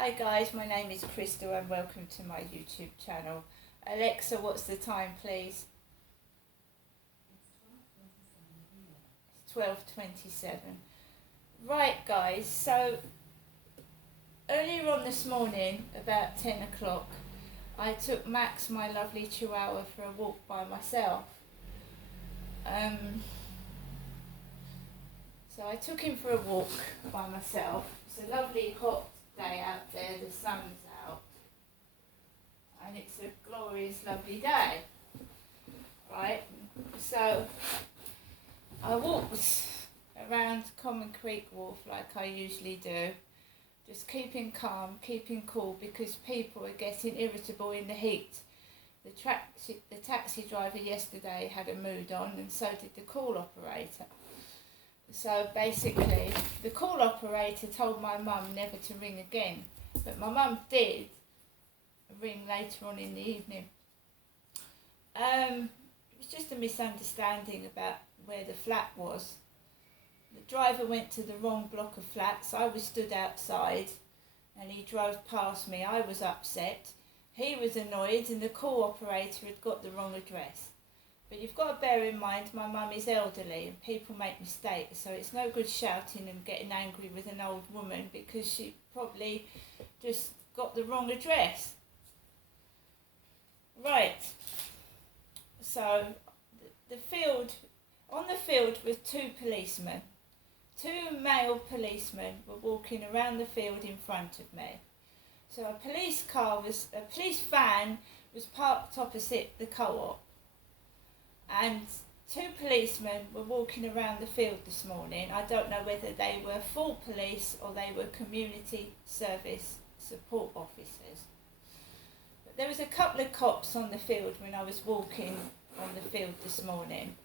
Hi guys, my name is Crystal and welcome to my YouTube channel. Alexa, what's the time please? It's 12:27. Right guys, so earlier on this morning, about 10 o'clock, I took Max, my lovely chihuahua, for a walk by myself. So I took him for a walk by myself. It's a lovely hot day out there, the sun's out, and it's a glorious lovely day, right? So I walked around Common Creek Wharf like I usually do, just keeping calm, keeping cool, because people are getting irritable in the heat. The taxi driver yesterday had a mood on, and so did the call operator. So basically, the call operator told my mum never to ring again, but my mum did ring later on in the evening. It was just a misunderstanding about where the flat was. The driver went to the wrong block of flats. I was stood outside and he drove past me. I was upset. He was annoyed, and the call operator had got the wrong address. But you've got to bear in mind, my mum is elderly and people make mistakes, so it's no good shouting and getting angry with an old woman because she probably just got the wrong address. Right, so on the field were two policemen. Two male policemen were walking around the field in front of me. So a police van was parked opposite the co-op, and two policemen were walking around the field this morning. I don't know whether they were full police or they were community service support officers. But there was a couple of cops on the field when I was walking on the field this morning.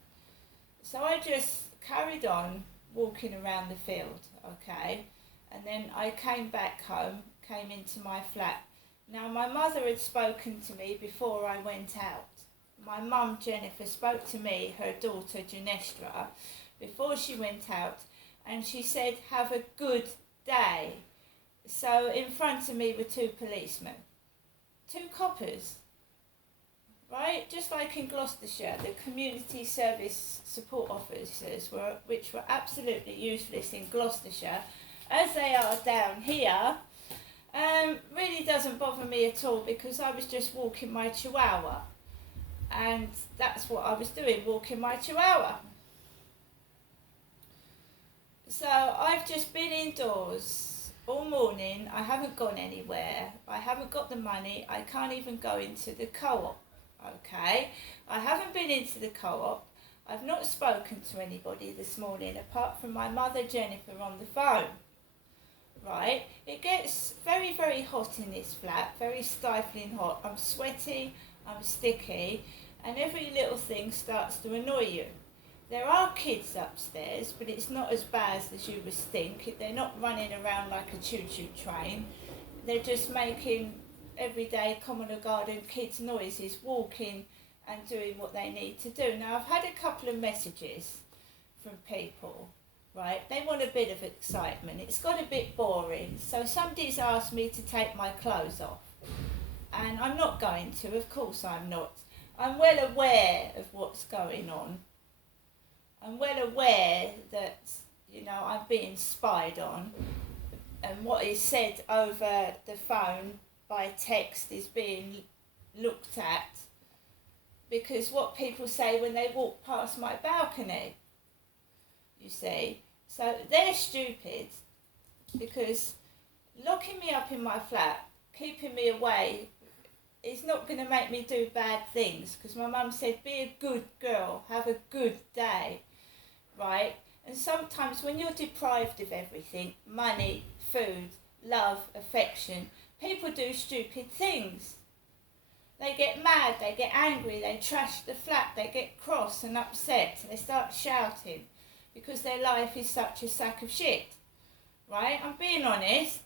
So I just carried on walking around the field, okay? And then I came back home, came into my flat. Now my mother had spoken to me before I went out. My mum, Jennifer, spoke to me, her daughter, Janestra, before she went out, and she said, "Have a good day." So in front of me were two policemen, two coppers, right? Just like in Gloucestershire, the community service support officers, which were absolutely useless in Gloucestershire, as they are down here, really doesn't bother me at all, because I was just walking my chihuahua. And that's what I was doing, walking my chihuahua. So I've just been indoors all morning. I haven't gone anywhere. I haven't got the money. I can't even go into the co-op, okay? I haven't been into the co-op. I've not spoken to anybody this morning apart from my mother, Jennifer, on the phone, right? It gets very, very hot in this flat, very stifling hot. I'm sweaty, I'm sticky, and every little thing starts to annoy you. There are kids upstairs, but it's not as bad as you would think. They're not running around like a choo-choo train. They're just making everyday common or garden kids noises, walking and doing what they need to do. Now, I've had a couple of messages from people, right? They want a bit of excitement. It's got a bit boring. So somebody's asked me to take my clothes off. And I'm not going to, of course I'm not. I'm well aware of what's going on. I'm well aware that, I'm being spied on, and what is said over the phone by text is being looked at, because what people say when they walk past my balcony, you see. So they're stupid, because locking me up in my flat, keeping me away, it's not going to make me do bad things, because my mum said, be a good girl, have a good day, right? And sometimes when you're deprived of everything, money, food, love, affection, people do stupid things. They get mad, they get angry, they trash the flat, they get cross and upset, they start shouting because their life is such a sack of shit, right? I'm being honest.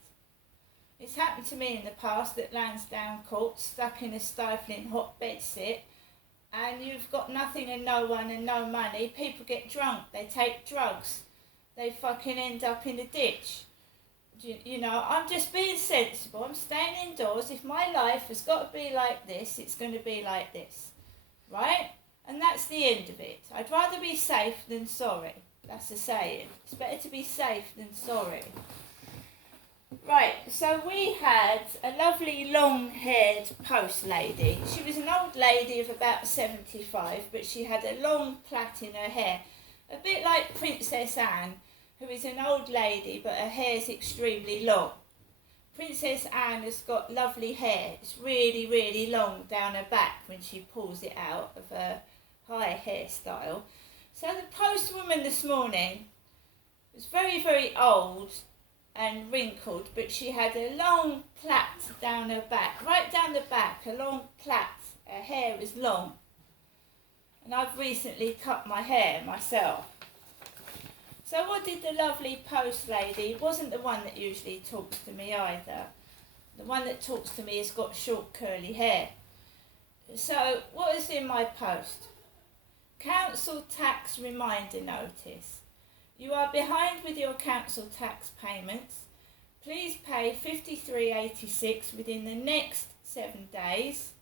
It's happened to me in the past at Lansdowne Court, stuck in a stifling hot bedsit, and you've got nothing and no one and no money. People get drunk, they take drugs, they fucking end up in a ditch, You know, I'm just being sensible. I'm staying indoors. If my life has got to be like this, it's going to be like this, right? And that's the end of it. I'd rather be safe than sorry. That's a saying. It's better to be safe than sorry. Right, so we had a lovely long-haired post lady. She was an old lady of about 75, but she had a long plait in her hair. A bit like Princess Anne, who is an old lady, but her hair's extremely long. Princess Anne has got lovely hair. It's really, really long down her back when she pulls it out of her high hairstyle. So the postwoman this morning was very, very old and wrinkled, but she had a long plait down her back, right down the back, a long plait. Her hair was long. And I've recently cut my hair myself. So what did the lovely post lady, it wasn't the one that usually talks to me either. The one that talks to me has got short curly hair. So what is in my post? Council tax reminder notice. You are behind with your council tax payments. Please pay £53.86 within the next 7 days.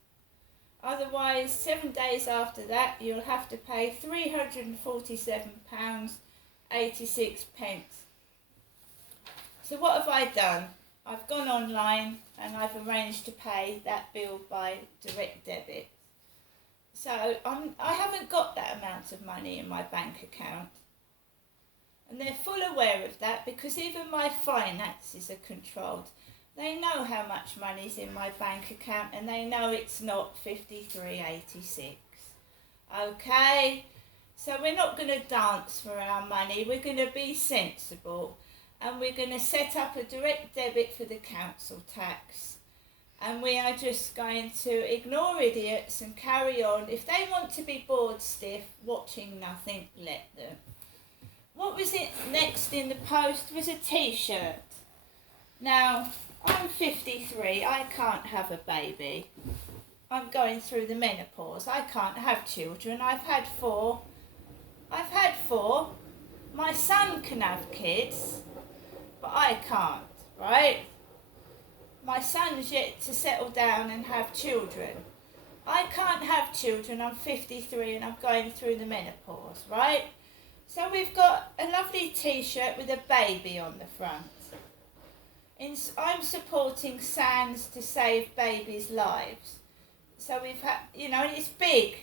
Otherwise, 7 days after that, you'll have to pay £347.86. So what have I done? I've gone online and I've arranged to pay that bill by direct debit. So I haven't got that amount of money in my bank account. And they're full aware of that because even my finances are controlled. They know how much money's in my bank account and they know it's not 53.86. Okay? So we're not going to dance for our money. We're going to be sensible and we're going to set up a direct debit for the council tax. And we are just going to ignore idiots and carry on. If they want to be bored stiff, watching nothing, let them. What was it next in the post was a t-shirt. Now, I'm 53, I can't have a baby. I'm going through the menopause, I can't have children. I've had four. My son can have kids, but I can't, right? My son's yet to settle down and have children. I can't have children, I'm 53 and I'm going through the menopause, right? So we've got a lovely t-shirt with a baby on the front. I'm supporting SANS to save babies' lives. So we've had, you know, it's big,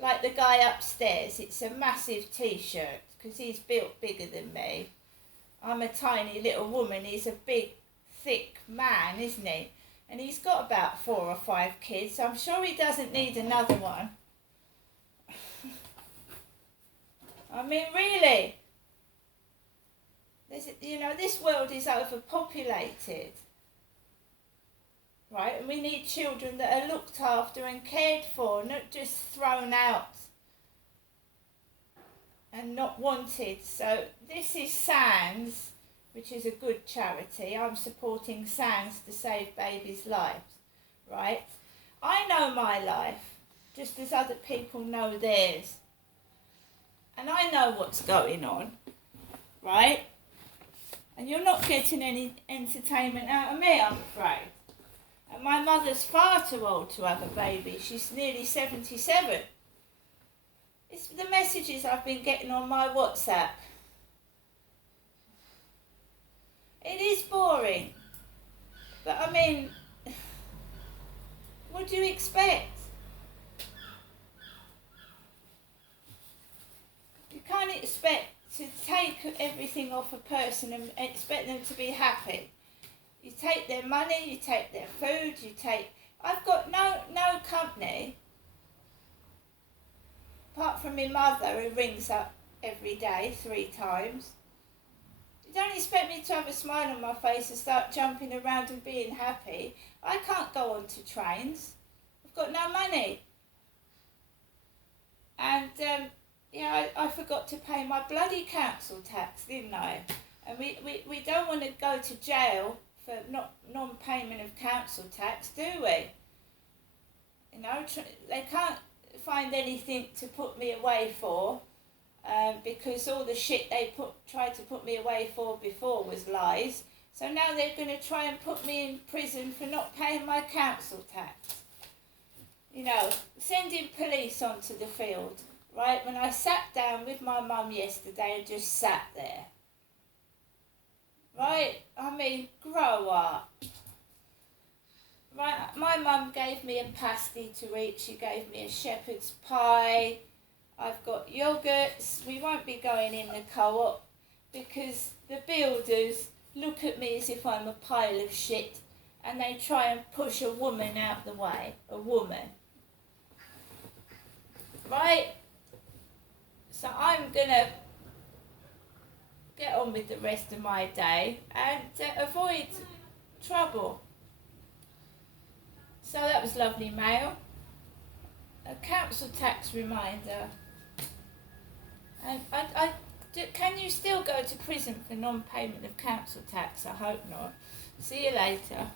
like the guy upstairs. It's a massive t-shirt because he's built bigger than me. I'm a tiny little woman. He's a big, thick man, isn't he? And he's got about 4 or 5 kids, so I'm sure he doesn't need another one. I mean, really, this world is overpopulated, right? And we need children that are looked after and cared for, not just thrown out and not wanted. So this is SANS, which is a good charity. I'm supporting SANS to save babies' lives, right? I know my life, just as other people know theirs. And I know what's going on, right? And you're not getting any entertainment out of me, I'm afraid. And my mother's far too old to have a baby. She's nearly 77. It's the messages I've been getting on my WhatsApp. It is boring. But I mean, what do you expect? You can't expect to take everything off a person and expect them to be happy. You take their money, you take their food, I've got no company, apart from my mother who rings up every day 3 times. You don't expect me to have a smile on my face and start jumping around and being happy. I can't go on to trains. I've got no money. And I forgot to pay my bloody council tax, didn't I? And we don't want to go to jail for non-payment of council tax, do we? You know, they can't find anything to put me away for, because all the shit they tried to put me away for before was lies. So now they're going to try and put me in prison for not paying my council tax. You know, sending police onto the field, right? When I sat down with my mum yesterday and just sat there. Right? I mean, grow up. Right? My mum gave me a pasty to eat. She gave me a shepherd's pie. I've got yogurts. We won't be going in the co-op because the builders look at me as if I'm a pile of shit and they try and push a woman out the way. A woman. Right? So I'm going to get on with the rest of my day and avoid trouble. So that was lovely mail. A council tax reminder. And can you still go to prison for non-payment of council tax? I hope not. See you later.